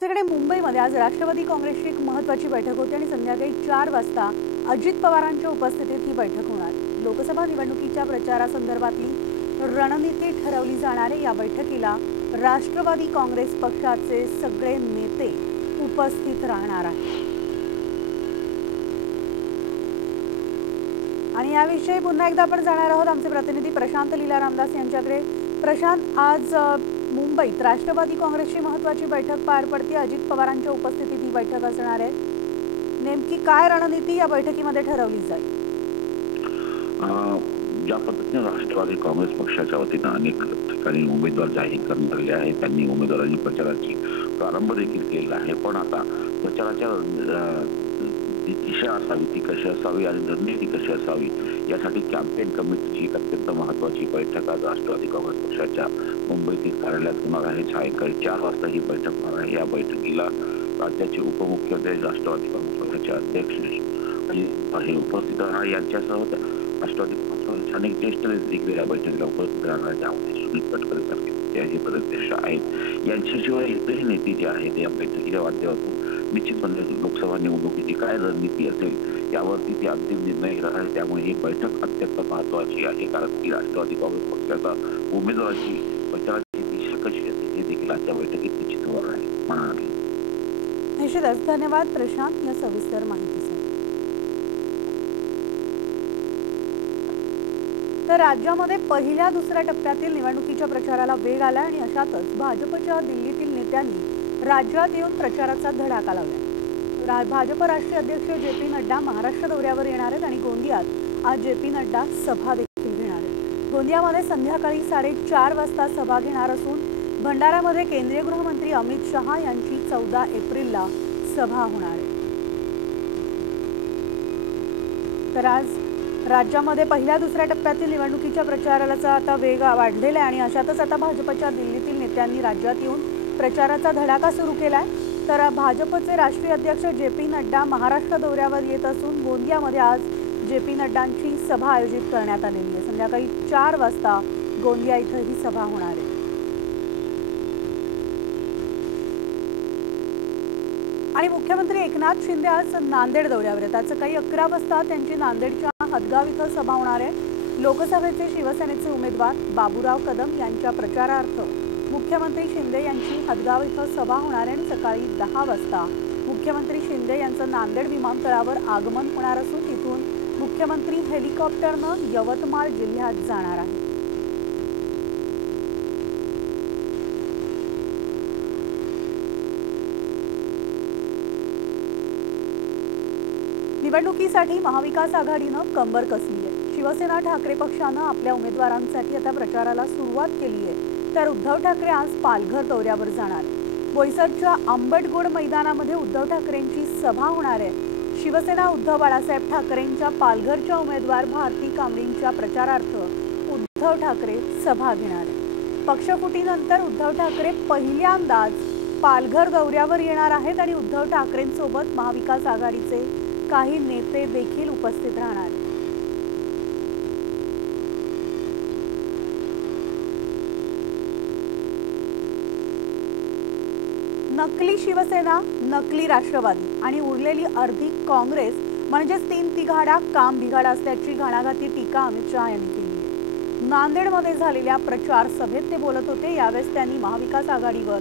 दुसरीकडे मुंबईमध्ये आज राष्ट्रवादी काँग्रेसची एक महत्त्वाची बैठक होती आणि संध्याकाळी 4 वाजता अजित पवारांच्या उपस्थितीत ही बैठक होणार. लोकसभा निवडणुकीच्या प्रचारासंदर्भातली रणनीती ठरवली जाणार आहे. या बैठकीला राष्ट्रवादी काँग्रेस पक्षाचे सगळे नेते उपस्थित राहणार आहेत. आणि याविषयी पुन्हा एकदा आपण जाणार आहोत आमचे प्रतिनिधी प्रशांत लीला रामदास यांच्याकडे. प्रशांत, आज मुंबईत राष्ट्रवादी काँग्रेसची महत्त्वाची बैठक पार पडते. अजित पवारांच्या उपस्थितीत ही बैठक असणार आहे. नेमकी काय रणनीती या बैठकीमध्ये ठरवली जाईल? ज्या पद्धतीने राष्ट्रवादी काँग्रेस पक्षाच्या वतीनं अनेक ठिकाणी उमेदवार जाहीर करण्यात आले आहेत, त्यांनी उमेदवारांची प्रचाराची प्रारंभ देखील केलेला आहे. पण आता प्रचाराच्या दिशा असावी, ती कशी असावी आणि रणनीती कशी असावी यासाठी कॅम्पेन कमिटीची एक अत्यंत महत्त्वाची बैठक आज राष्ट्रवादी काँग्रेस पक्षाच्या मुंबईतील कार्यालयात होणार आहे. सायंकाळी 4 वाजता ही बैठक होणार आहे. या बैठकीला राज्याचे उपमुख्यमंत्री, राष्ट्रवादी काँग्रेस पक्षाचे अध्यक्ष हे उपस्थित राहणार. यांच्यासह राष्ट्रवादी काँग्रेस अनेक ज्येष्ठ नेते देखील या बैठकीला उपस्थित राहणार. त्यामध्ये सुनील तटकरे सारखे जे प्रदेश आहेत, यांच्याशिवाय इतरही नेते जे आहेत या बैठकीच्या माध्यमातून निश्चितपणे लोकसभा निवडणुकीची काय रणनीती असेल यावरती ते अंतिम निर्णय घेणार आहे. त्यामुळे ही बैठक अत्यंत महत्त्वाची आहे, कारण की राष्ट्रवादी काँग्रेस पक्षाचा उमेदवाराची प्रचाराची दिशा कशी असेल हे देखील आजच्या बैठकीत निश्चित होणार आहे. निश्चितच. धन्यवाद प्रशांत या सविस्तर माहितीसाठी. तर राज्यामध्ये पहिल्या दुसऱ्या टप्प्यातील निवडणुकीच्या प्रचाराला वेग आला आणि अशातच भाजपच्या दिल्लीतील नेत्यांनी राज्यात येऊन प्रचाराचा धडाका लावला. भाजप राष्ट्रीय अध्यक्ष जे.पी. नड्डा महाराष्ट्र दौऱ्यावर येणार आहेत आणि गोंदियात आज जे.पी. नड्डा सभा देखील घेणार आहेत. गोंदियामध्ये संध्याकाळी 4:30 वाजता सभा घेणार असून भंडाऱ्यामध्ये केंद्रीय गृहमंत्री अमित शहा यांची 14 एप्रिलला सभा होणार आहे. तर आज राज्यामध्ये पहिल्या दुसऱ्या टप्प्यातील निवडणुकीच्या प्रचाराचा आता वेग वाढलेला आहे आणि अशातच आता भाजपच्या दिल्लीतील नेत्यांनी राज्यात येऊन प्रचाराचा धडाका सुरू केलाय. तर भाजपचे राष्ट्रीय अध्यक्ष जे.पी. नड्डा महाराष्ट्र दौऱ्यावर येत असून गोंदियामध्ये आज जे.पी. नड्डांची सभा आयोजित करण्यात आलेली आहे. संध्याकाळी 4 वाजता गोंदिया इथं ही सभा होणार आहे. आणि मुख्यमंत्री एकनाथ शिंदे आज नांदेड दौऱ्यावर आहेत. आज सकाळी 11 वाजता त्यांची नांदेडच्या हदगाव इथं सभा होणार आहे. लोकसभेचे शिवसेनेचे उमेदवार बाबूराव कदम यांच्या प्रचारार्थ मुख्यमंत्री शिंदे यांची हदगाव इथं सभा होणार आहे आणि सकाळी 10 वाजता मुख्यमंत्री शिंदे यांचं नांदेड विमानतळावर आगमन होणार असून तिथून मुख्यमंत्री हेलिकॉप्टरनं यवतमाळ जिल्ह्यात जाणार आहे. निवडणुकीसाठी महाविकास आघाडीनं कंबर कसली आहे. शिवसेना ठाकरे पक्षानं आपल्या उमेदवारांसाठी आता प्रचाराला सुरुवात केली आहे. तर उद्धव ठाकरे आज पालघर दौऱ्यावर जाणार. बोईसरच्या आंबटगोड मैदानामध्ये उद्धव ठाकरेंची सभा होणार आहे. शिवसेना उद्धव बाळासाहेब ठाकरेंच्या पालघरच्या उमेदवार भारती कांबळींच्या प्रचारार्थ उद्धव ठाकरे सभा घेणार आहे. पक्षफुटीनंतर उद्धव ठाकरे पहिल्यांदाच पालघर दौऱ्यावर येणार आहेत आणि उद्धव ठाकरेंसोबत महाविकास आघाडीचे काही नेते देखील उपस्थित राहणार आहेत. नकली शिवसेना, नकली राष्ट्रवादी आणि उरलेली अर्धी काँग्रेस म्हणजेच 3 तिघाडा काम बिघाडा असल्याची घणाघाती टीका अमित शहा यांनी केली आहे. नांदेडमध्ये झालेल्या प्रचार सभेत ते बोलत होते. यावेळेस त्यांनी महाविकास आघाडीवर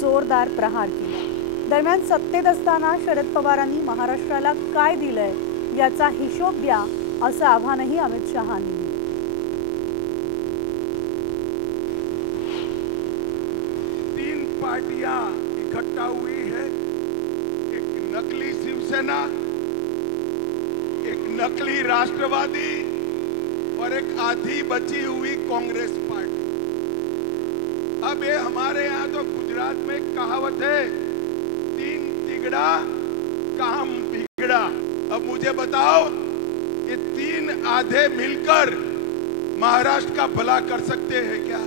जोरदार प्रहार केला. दरम्यान सत्तेत असताना शरद पवारांनी महाराष्ट्राला काय दिलंय याचा हिशोब द्या असं आव्हानही अमित शहांनी दिलं. पार्टियां इकट्ठा हुई है, एक नकली शिवसेना, एक नकली राष्ट्रवादी और एक आधी बची हुई कांग्रेस पार्टी। अब ये हमारे यहाँ तो गुजरात में कहावत है, 3 तिगड़ा काम बिगड़ा। अब मुझे बताओ, ये 3 आधे मिलकर महाराष्ट्र का भला कर सकते हैं क्या?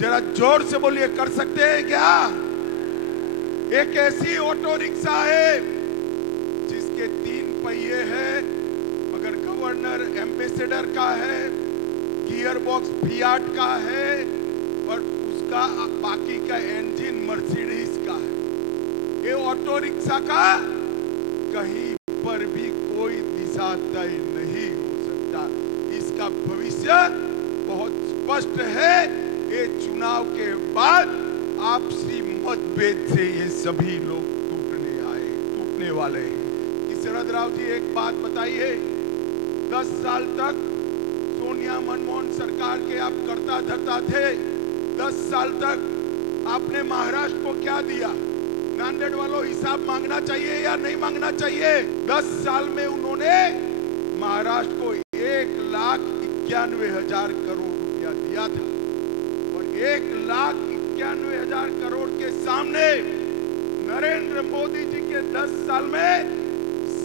जरा जोर से बोलिए, कर सकते हैं क्या? एक ऐसी ऑटो रिक्शा है जिसके 3 पहिए हैं मगर गवर्नर एम्बेसडर का है, गियर बॉक्स फियाट का है और उसका बाकी का इंजन मर्सिडीज का है। ऑटो रिक्शा का कहीं पर भी कोई दिशा तय नहीं हो सकता। इसका भविष्य बहुत स्पष्ट है। ये चुनाव के बाद आपसी मतभेद से ये सभी लोग टूटने वाले हैं। कि शरद राव जी एक बात बताइए, 10 साल तक सोनिया मनमोहन सरकार के आप कर्ता धर्ता थे। 10 साल तक आपने महाराष्ट्र को क्या दिया? नांदेड़ वालों, हिसाब मांगना चाहिए या नहीं मांगना चाहिए? 10 साल में उन्होंने महाराष्ट्र को 1,91,000 करोड़ रुपया दिया था और 1,91,000 करोड़ के सामने नरेंद्र मोदी जी के 10 साल में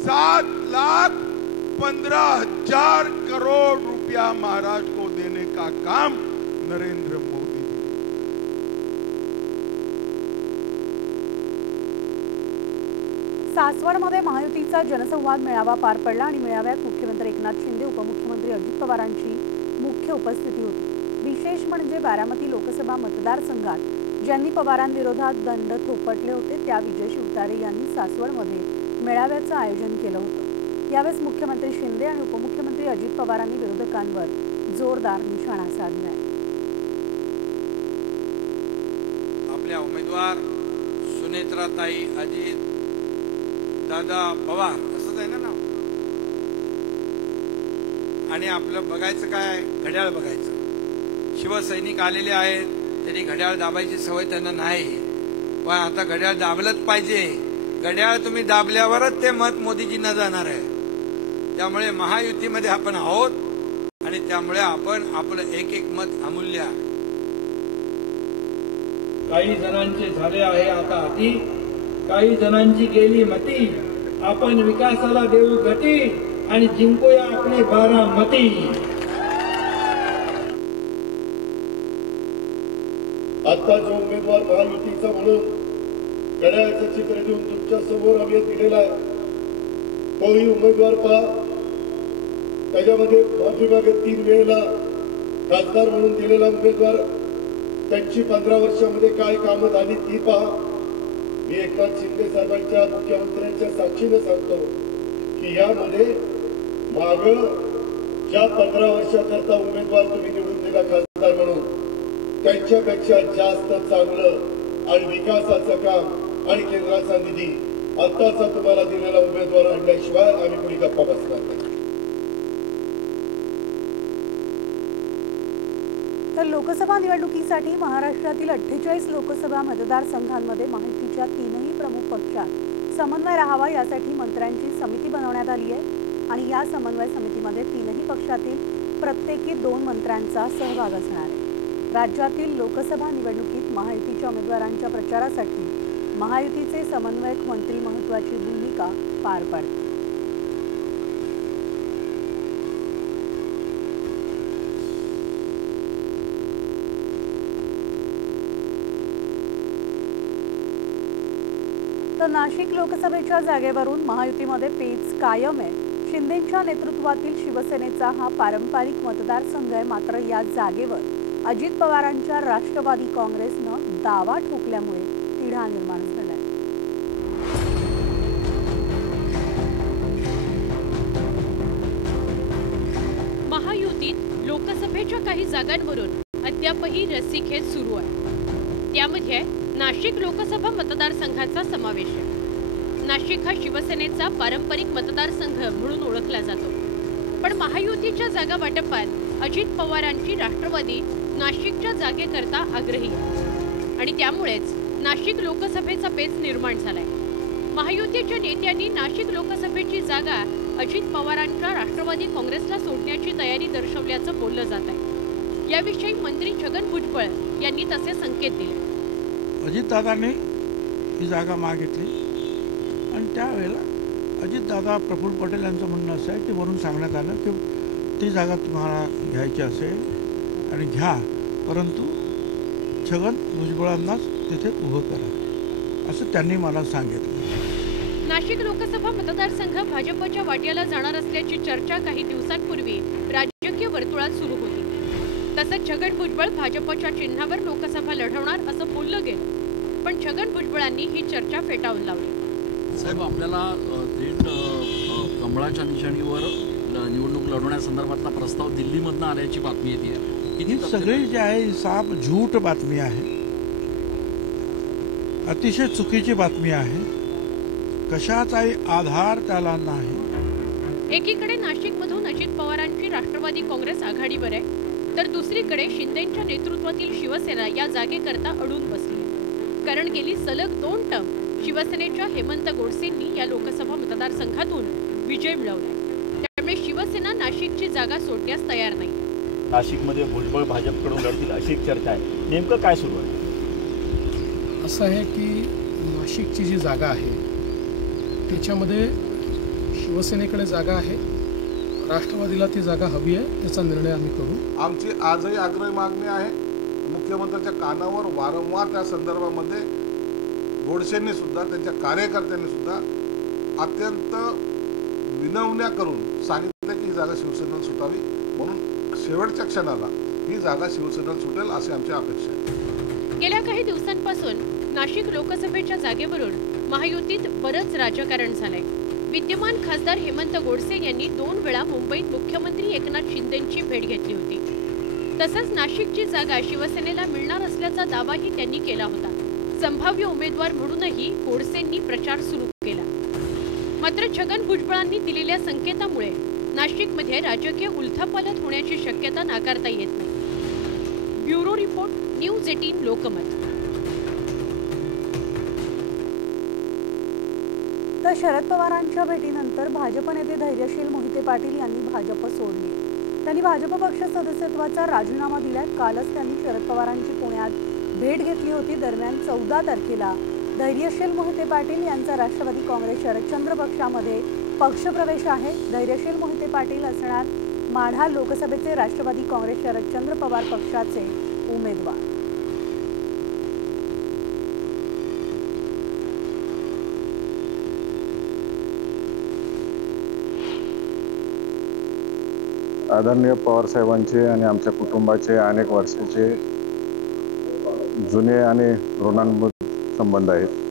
7,15,000 करोड़ रुपया महाराष्ट्र को देने का काम नरेंद्र मोदी जी। सासवडमध्ये महायुतीचा जनसंवाद मेळावा पार पडला आणि मेळाव्यात मुख्यमंत्री एकनाथ शिंदे, उपमुख्यमंत्री अजित पवारांची मुख्य उपस्थिती होती। विशेष म्हणजे बारामती लोकसभा मतदारसंघात ज्यांनी पवारांविरोधात दंड थोपटले होते त्या विजय शिवतारे यांनी सासवडमध्ये मेळाव्याचं आयोजन केलं होतं। यावेळेस मुख्यमंत्री शिंदे आणि उपमुख्यमंत्री अजित पवारांनी विरोधकांवर जोरदार निशाणा साधलाय। आपल्या उमेदवार सुनेत्राताई अजित दादा पवार असंच आहे ना नाव, आणि आपलं बघायचं काय, घड्याळ बघायचं। शिवसैनिक आलेले आहेत, तरी घड्याळ दाबायची सवय त्यांना नाही, पण आता घड्याळ दाबलंच पाहिजे। घड्याळ तुम्ही दाबल्यावरच ते मत मोदीजींना जाणार आहे। त्यामुळे महायुतीमध्ये आपण आहोत आणि त्यामुळे आपण आपलं एक एक मत अमूल्य आहे। काही जणांचे झाले आहे आता अति, काही जणांची गेली मती। आपण विकासाला देऊ गती आणि जिंकूया आपले बारामती। आता जो उमेदवार महायुतीचा म्हणून घड्याळाचं चित्र देऊन तुमच्या समोर आम्ही दिलेला आहे, तोही उमेदवार पहा। त्याच्यामध्ये पाठीमागे 3 वेळेला खासदार म्हणून दिलेला उमेदवार, त्यांची 15 वर्षामध्ये काय कामं झाली ती पहा। मी एकनाथ शिंदे साहेबांच्या, मुख्यमंत्र्यांच्या साक्षीने सांगतो की यामध्ये माग ज्या 15 वर्षाकरता उमेदवार तुम्ही निवडून दिला खासदार म्हणून, त्यांच्यापेक्षा जास्त चांगलं आणि विकासाचं काम आणि केंद्राचा निधी आताचा तुम्हाला दिलेला उमेदवार आणल्याशिवाय आम्ही कुणी गप्पा बसणार नाही। तर लोकसभा निवडणुकीसाठी महाराष्ट्रातील 48 लोकसभा मतदारसंघांमध्ये महायुतीच्या 3ही प्रमुख पक्षात समन्वय राहावा यासाठी मंत्र्यांची समिती बनवण्यात आली आहे आणि या समन्वय समितीमध्ये 3ही पक्षातील प्रत्येकी 2 मंत्र्यांचा सहभाग असणार आहे। राज्यातील लोकसभा निवडणुकीत महायुतीच्या उमेदवारांच्या प्रचारासाठी महायुतीचे समन्वयक मंत्री महत्त्वाची भूमिका पार पाडतील। तर नाशिक लोकसभेच्या जागेवरून महायुतीमध्ये पेच कायम आहे। शिंदेंच्या नेतृत्वातील शिवसेनेचा हा पारंपरिक मतदारसंघ आहे, मात्र या जागेवर अजित पवारांच्या राष्ट्रवादी काँग्रेसनं दावा ठोकल्यामुळे तिढा निर्माण झालाय। महायुतीत लोकसभेच्या काही जागांवरून अद्यापही रस्सीखेच सुरू आहे। त्यामध्ये नाशिक लोकसभा मतदारसंघाचा समावेश आहे। नाशिक हा शिवसेनेचा पारंपरिक मतदारसंघ म्हणून ओळखला जातो, पण महायुतीच्या जागा वाटपात अजित पवारांची राष्ट्रवादी नाशिकच्या जागेकरता आग्रही आहे आणि त्यामुळेच नाशिक लोकसभेचा पेच निर्माण झालाय। महायुतीच्या नेत्यांनी नाशिक लोकसभेची जागा अजित पवारांच्या राष्ट्रवादी काँग्रेसला सोडण्याची तयारी दर्शवल्याचं बोललं जात आहे। याविषयी मंत्री छगन भुजबळ यांनी तसे संकेत दिले। अजितदादांनी ही जागा मागितली आणि त्यावेळेला अजितदादा प्रफुल्ल पटेल यांचं म्हणणं असं आहे की वरून सांगण्यात आलं की ती जागा तुम्हाला घ्यायची असेल आणि घ्या, परंतु छगन भुजबळांनाच तिथे उभं करा, असं त्यांनी मला सांगितलं। नाशिक लोकसभा मतदारसंघ भाजपच्या वाट्याला जाणार असल्याची चर्चा काही दिवसांपूर्वी राजकीय वर्तुळात सुरू होती। तसंच छगन भुजबळ भाजपच्या चिन्हावर लोकसभा लढवणार असं बोललं गेलं। पण छगन भुजबळांनी ही चर्चा फेटाळून लावली। साहेब, आपल्याला थेट कमळाच्या निशाणीवर निवडणूक लढवण्यासंदर्भातला प्रस्ताव दिल्लीमधनं आल्याची बातमी येते। ही सगळी जी आहे साफ झूट बातमी आहे, अतिशय चुकीची बातमी आहे, कशाचाही आधार त्याला नाही। एकीकडे नाशिकमधून अजित पवारांची राष्ट्रवादी काँग्रेस आघाडीवर आहे, तर दुसरीकडे शिंदेंच्या नेतृत्वातील शिवसेना या जागेकरता अडून बसली, कारण गेली सलग 2 टर्म शिवसेनेच्या हेमंत गोडसेंनी या लोकसभा मतदारसंघातून विजय मिळवला। त्यामुळे शिवसेना नाशिकची जागा सोडण्यास तयार नाही। नाशिकमध्ये भुजबळ भाजपकडून लढतील अशी एक चर्चा आहे, नेमकं काय सुरू आहे? असं आहे की नाशिकची जी जागा आहे त्याच्यामध्ये शिवसेनेकडे जागा आहे, राष्ट्रवादीला ती जागा हवी आहे, त्याचा निर्णय आम्ही करू। आमची आजही आग्रही मागणी आहे, मुख्यमंत्र्यांच्या कानावर वारंवार त्या संदर्भामध्ये गोडसेंनी सुद्धा त्यांच्या कार्यकर्त्यांनी सुद्धा अत्यंत विनवण्या करून सांगितलं की ही जागा शिवसेनेला सुटावी, म्हणून शेवटच्या क्षणाला ही जागा शिवसेनेला सुटेल अशी आमची अपेक्षा आहे। गेल्या काही दिवसांपासून नाशिक लोकसभेच्या जागेवरून महायुतीत बरंच राजकारण झालंय। विद्यमान खासदार हेमंत गोडसे यांनी 2 वेळा मुंबईत मुख्यमंत्री एकनाथ शिंदेंची भेट घेतली होती। तसंच नाशिकची जागा शिवसेनेला मिळणार असल्याचा दावाही त्यांनी केला होता। संभाव्य उमेदवार म्हणूनही गोडसेंनी प्रचार सुरू केला। मात्र छगन भुजबळांनी दिलेल्या संकेतामुळे नाशिकमध्ये राजकीय उलथापालथ होण्याची शक्यता नाकारता येत नाही। Bureau report, news 18 Lokmat. तर शरद पवारांच्या भेटीनंतर भाजप नेते धैर्यशील मोहिते पाटील यांनी भाजप सोडली। त्यांनी भाजप पक्ष सदस्यत्वाचा राजीनामा दिलाय। कालच त्यांनी शरद पवारांची पुण्यात भेट घेतली होती। दरम्यान 14 तारखेला धैर्यशील मोहिते पाटील यांचा राष्ट्रवादी काँग्रेस शरदचंद्र पक्षामध्ये पक्षप्रवेश आहे। धैर्यशील मोहिते पाटील असणार माढा लोकसभेचे राष्ट्रवादी काँग्रेस शरदचंद्र पवार पक्षाचे उमेदवार। आदरणीय पवार साहेबांचे आणि आमच्या कुटुंबाचे अनेक वर्षाचे जुने आणि ऋणानुबंध संबंध आहेत।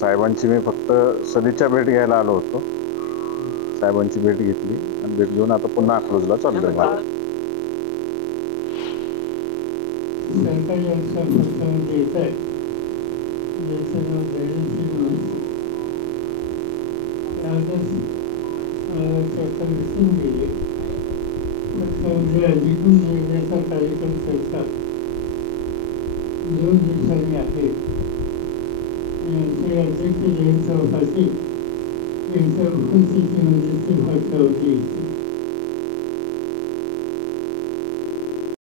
साहेबांची मी फक्त सदिच्छा भेट घ्यायला आलो होतो। साहेबांची भेट घेतली आणि भेट घेऊन आता पुन्हा अकलूजला चाललोय। सरकारी अंशामध्ये येत आहे, ज्याचं नाव धैर्यशील मोहिते। विसरून गेले, जिंकून येण्याचा कार्यक्रम त्यांचा 2 दिवसांनी आहे। यांचे अध्यक्ष जयंत चौपाटी यांच्या उपस्थितीमध्ये ती भाषा होती।